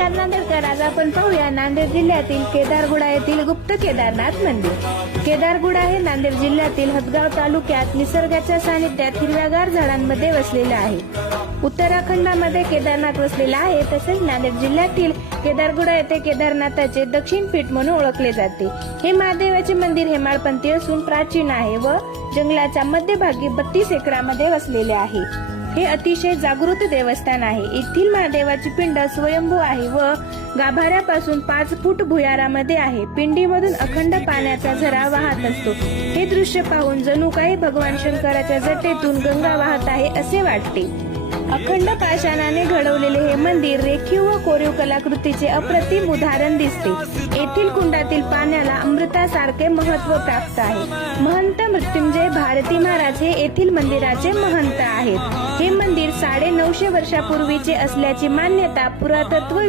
नमस्कार नांदेडकर, आज आपण पाहूया नांदेड जिल्ह्यातील केदारगुडा येथील गुप्त केदारनाथ मंदिर। केदारगुडा हे नांदेड जिल्ह्यातील हदगाव तालुक्यात निसर्गाच्या सानिध्यात हिरव्यागार झाडांमध्ये वसलेले आहे। उत्तराखंडामध्ये केदारनाथ वसलेला आहे। तसेच नांदेड जिल्ह्यातील केदारगुडा येथे केदारनाथाचे दक्षिण पीठ म्हणून ओळखले जाते। हे महादेवाचे मंदिर हेमाळपंथी असून प्राचीन आहे व जंगलाच्या मध्यभागी 32 एकरामध्ये वसलेले आहे। हे अतिशय जागृत देवस्थान आहे। येथील महादेवाची पिंड स्वयंभू आहे व गाभाऱ्यापासून 5 फूट भुयारामध्ये आहे। पिंडीमधून अखंड पाण्याचा झरा वाहत असतो। हे दृश्य पाहून जणू काही भगवान शंकराच्या जटेतून गंगा वाहत आहे असे वाटते। अखंड पाषाणाने घडवलेले हे मंदिर रेखीव व कोरीव कलाकृतीचे अप्रतिम उदाहरण दिसते। येथील कुंडातील पाण्याला अमृतासारखे महत्त्व प्राप्त आहे। महंत मृत्युंजय भारती महाराज हे येथील मंदिराचे महंत आहेत। हे मंदिर 950 वर्षापूर्वीचे असल्याची मान्यता पुरातत्व